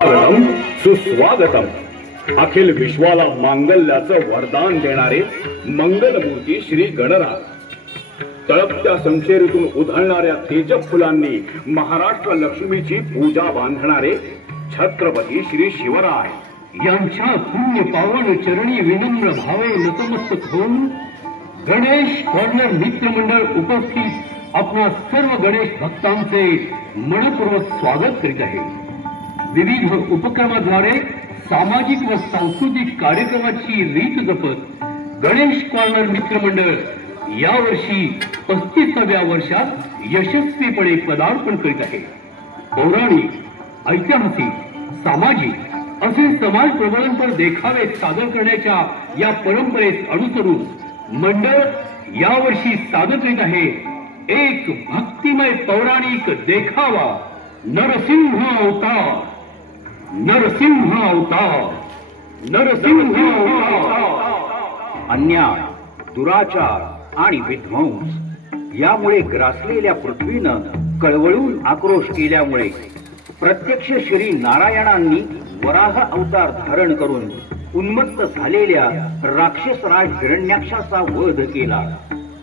सुस्वागतम. अखिल विश्वाला मांगल्याचं वरदान देणारे मंगलमूर्ती श्री गणराज, तळपत्या संशेरीतून उधळणाऱ्या तेजक फुलांनी महाराष्ट्र लक्ष्मीची पूजा बांधणारे छत्रपती श्री शिवराय यांच्या पुण्य पावन चरणी विनम्र भावे नतमस्तक होऊन गणेश कॉर्नर मित्रमंडळ उपस्थित आपणा सर्व गणेश भक्तांचे मनपूर्वक स्वागत करीत आहे. विविध उपक्रमाद्वारे सामाजिक व सांस्कृतिक कार्यक्रमाची रीत जपत गणेश कॉर्नर मित्रमंडळ यावर्षी 35व्या वर्षात यशस्वीपणे पदार्पण करीत आहे. पौराणिक, ऐतिहासिक, सामाजिक असे समाज प्रबोधनपर देखावे सादर करण्याच्या या परंपरेस अनुसरून मंडळ यावर्षी सादर करीत आहे एक भक्तिमय पौराणिक देखावा, नरसिंह अवतार. नरसिंह अवतार, नरसिंह अवतार. अन्याय, दुराचार आणि विध्वंस यामुळे ग्रासलेल्या पृथ्वीनं कळवळून आक्रोश केल्यामुळे प्रत्यक्ष श्री नारायणांनी वराह अवतार धारण करून उन्मत्त झालेल्या राक्षसराज हिरण्याक्षाचा वध केला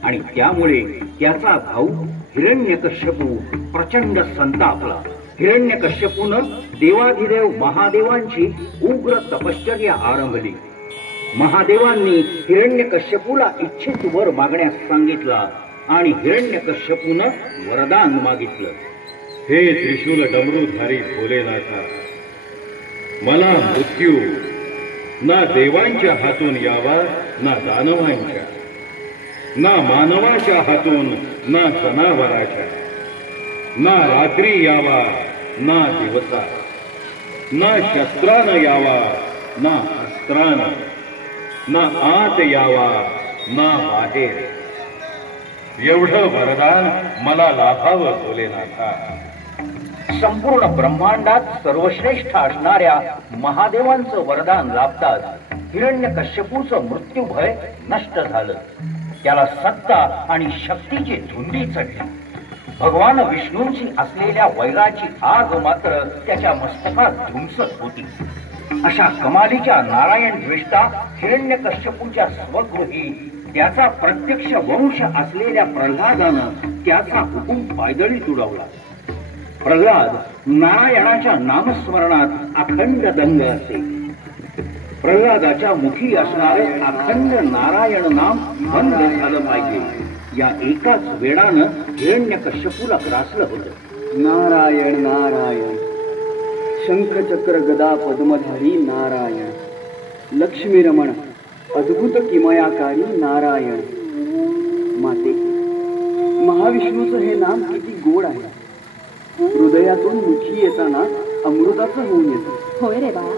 आणि त्यामुळे त्याचा भाऊ हिरण्यकश्यपू प्रचंड संतापला. हिरण्यकश्यपूनं देवाधिदेव महादेवांची उग्र तपश्चर्या आरंभली. महादेवांनी हिरण्यकश्यपूला इच्छित वर मागण्यास सांगितला आणि हिरण्यकश्यपूनं वरदान मागितलं. हे त्रिशूल डमरूधारी भोलेनाथा, मला मृत्यू ना देवांच्या हातून यावा ना दानवांच्या, ना मानवाच्या हातून ना जनावराच्या, ना रात्री यावा ना दिवसा, ना शस्त्रानं यावा ना अस्त्रानं, ना आत यावा ना बाहेर. एवढं वरदान मला लाभावं भोलेनाथा. संपूर्ण ब्रह्मांडात सर्वश्रेष्ठ असणाऱ्या महादेवांचं वरदान लाभताच हिरण्यकश्यपूचं मृत्यूभय नष्ट झालं. त्याला सत्ता आणि शक्तीची धुंदी चढली. भगवान विष्णूंची असलेल्या वैराची आग मात्र त्याच्या मस्तकात धुमसत होती. अशा कमालीच्या नारायण द्वेष्टा हिरण्यकश्यपूच्या स्वगृही त्याचा प्रत्यक्ष वंश असलेल्या प्रल्हादानं त्याचा हुकूम पायदळी तुडवला. प्रल्हाद नारायणाच्या नामस्मरणात अखंड दंग असे. प्रल्हादाच्या मुखी असणारे अखंड नारायण नाम बंद झालं पाहिजे या एकाच वेळानं हिरण्यकश्यपूला ग्रासलं होतं. नारायण नारायण, शंखचक्र गदा पद्मधारी नारायण, लक्ष्मी रमण अद्भुत किमयाकारी नारायण. माते, महाविष्णूचं हे नाम किती गोड आहे. हृदयातून मुखी येताना अमृताचं होऊन येतं. होय रे बाळा,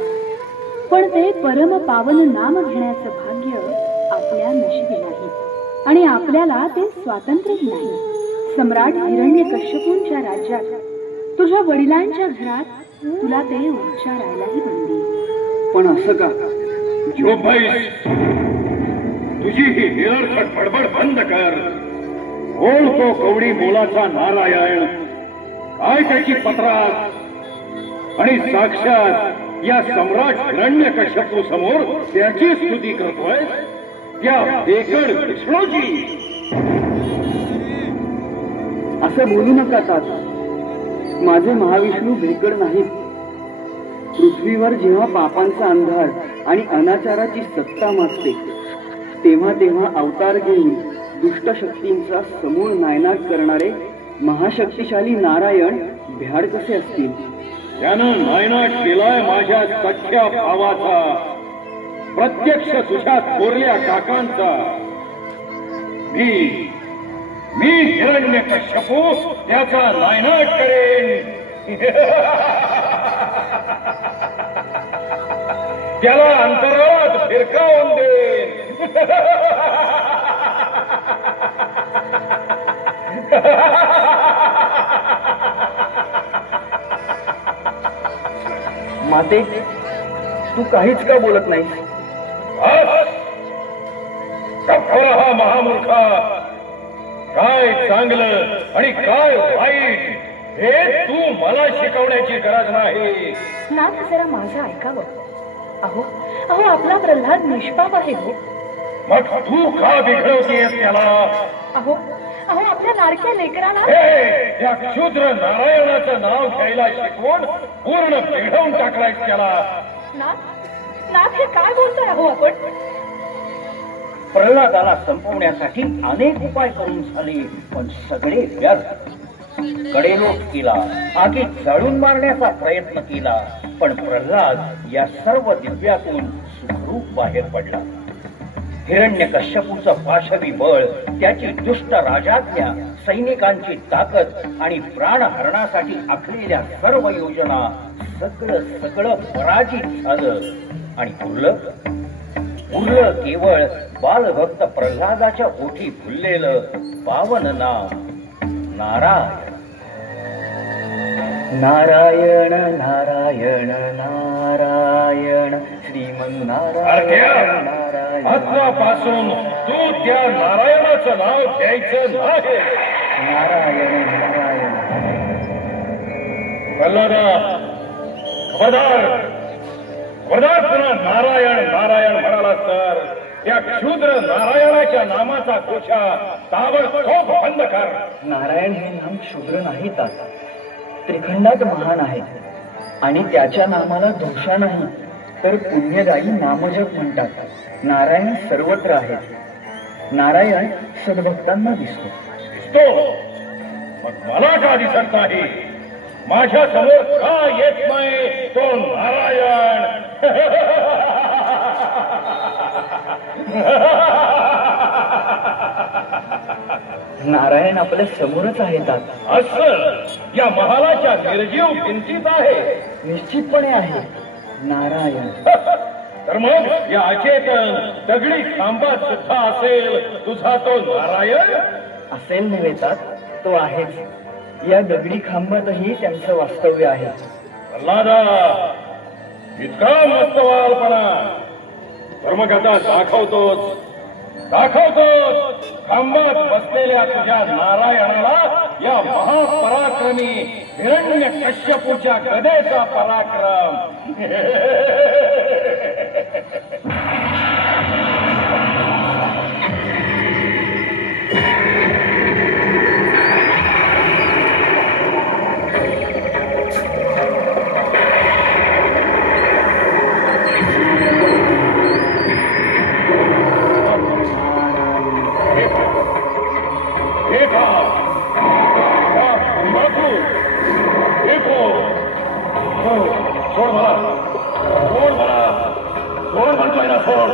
पण ते परम पावन नाम घेण्याचं भाग्य आपल्या नशिबी नाही आणि आपल्याला ते स्वातंत्र्यही नाही. सम्राट हिरण्यकश्यपूंच्या राज्यात तुझ्या वडिलांच्या घरात तुला ते उच्चारायलाही बंदी. पण असं का? तुझी ही निरर्थक बडबड बंद कर. कोण तो कवडी मोलाचा नारायण? काय त्याची पत्रात आणि साक्षात या सम्राट हिरण्यकश्यपू समोर त्याची स्तुती करतोय त्या भेकड विष्णूची? असं बोलू नका तात. माझे महाविष्णू भेकड नाहीत. पृथ्वीवर जेव्हा पापांचा अंधार आणि अनाचाराची सत्ता माजते तेव्हा तेव्हा अवतार घेऊन दुष्ट शक्तींचा समूळ नायनाट करणारे महाशक्तिशाली नारायण भ्याड कसे असतील? त्यानं नायनाट केलाय माझ्या सख्या भावाचा, प्रत्यक्ष तुझ्या थोरल्या काकांचा. मी हिरण्यकश्यपू त्याचा नायनाट करेन. त्याला अंतराळात फिरकावून देईन. माते, तू काहीच का बोलत नाहीस? हा महामूर्खा, काय चांगलं आणि काय वाईट हे तू मला शिकवण्याची गरज नाही. नाथ जरा माझं ऐकावं. अहो अहो आपला प्रल्हाद निष्पाप आहे हो. मग तू का बिघडवतेस त्याला? अहो अहो आपल्या लाडक्या लेकराला या क्षुद्र नारायणाचं नाव घ्यायला शिकवून पूर्ण बिघडवून टाकलायस त्याला. नाथ नाथ हे काय बोलतोय अहो आपण? प्रल्हादाला संपवण्यासाठी अनेक उपाय करून झाले, पण सगळे व्यर्थ. कडेलोट केला, आगीत जाळून मारण्याचा प्रयत्न केला, पण प्रल्हाद या सर्व दिव्यातून सुखरूप बाहेर पडला. हिरण्यकश्यपूचं पाशवी बळ, त्याची दुष्ट राजाज्ञा, सैनिकांची ताकद आणि प्राणहरणासाठी आखलेल्या सर्व योजना सगळं पराजित झालं. आणि उरलं केवळ बालभक्त प्रल्हादाच्या ओठी फुललेलं पावन नाम नारायण. नारायण नारायण नारायण श्रीमन्नारायण नारायण. आजपासून तू त्या नारायणाचं नाव घ्यायचं नाही. नारायण नारायण. प्रल्हादा खबरदार पुन्हा नारायण नारायण म्हणाला तर त्या क्षुद्र नारायणाच्या नामाचा गोषा ताबडतोब बंद कर. नारायण हे नाम क्षुद्र नाही ताता, त्रिखंडात महान आहे आणि त्याच्या नामाला दोषा नाही तर पुण्यदायी नामजप म्हणतात. नारायण सर्वत्र आहे. नारायण सद्भक्तांना दिसतो. मग मला का दिसत नाही? माझ्या समोर का येत नाही तो नारायण? नारायण आपल्या समोरच आहेत. असं या महालाच्या निर्जीव भिंतीत आहे. निश्चितपणे आहे नारायण. तर मग या अचेतन दगडी खांबात सुद्धा असेल तुझा तो नारायण? असेल नव्हेतात, तो आहेच. या दगडी खांबातही त्यांचं वास्तव्य आहे. प्रल्हादा इतका मस्तवालपणा तर मग आता दाखवतोच खांबात बसलेल्या तुझ्या नारायणाला या महापराक्रमी हिरण्यकश्यपूच्या गदेचा पराक्रम. सोड म्हणतोय ना, सोड.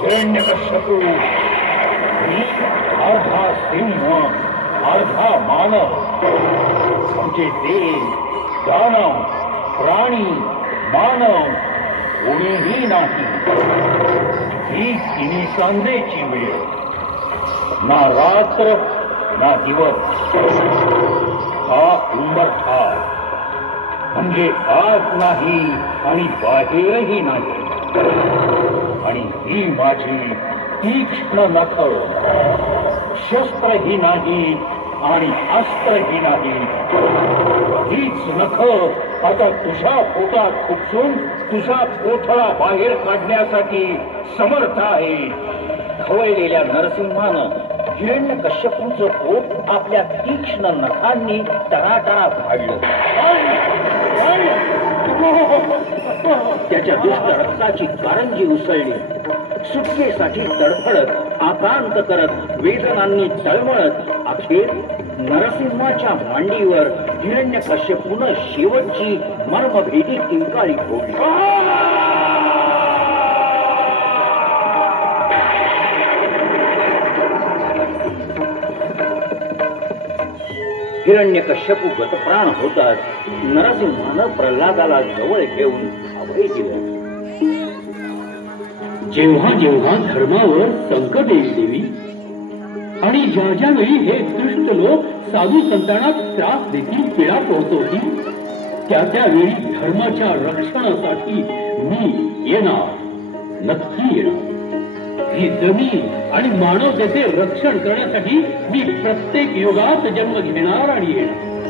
हिरण्यकश्यपू, मी अर्धा सिंह अर्धा मानव, म्हणजे देव दानव प्राणी मानव कोणीही नाही. ही तिन्ही सांजेची वेळ, ना रात्र ना दिवस, हा उंबरठा म्हणजे आत नाही आणि बाहेरही नाही. आणि ही माझी तीक्ष्ण नख, शस्त्रही नाही आणि अस्त्रही नाही. हीच नख आता तुझ्या पोटात खुपसून तुझा कोठळा बाहेर काढण्यासाठी समर्थ आहे. खवळलेल्या नरसिंहानं हिरण्यकश्यपूचं पोट आपल्या तीक्ष्ण नखांनी टराटरा फाडलं. त्याच्या दुष्ट रक्ताची कारंजी उसळली. सुटकेसाठी तडफडत आकांत करत वेदनांनी तळमळत अखेर नरसिंहाच्या मांडीवर हिरण्यकश्यपूनं शेवटची मर्मभेदी किंकाळी फोडली. हिरण्यकश्यपू गतप्राण होतात नरसिंहानं प्रल्हादाला जवळ घेऊन अभय दिलं. जेव्हा जेव्हा धर्मावर संकट येईल देवी, आणि ज्या ज्या वेळी हे दुष्ट लोक साधू संतांना त्रास देतील, पीडा पोहोचवतील, त्या त्यावेळी धर्माच्या रक्षणासाठी मी येणार. नक्की येणार. ही जमीन आणि मानवतेचे रक्षण करण्यासाठी मी प्रत्येक युगात जन्म घेणार आणि येणार.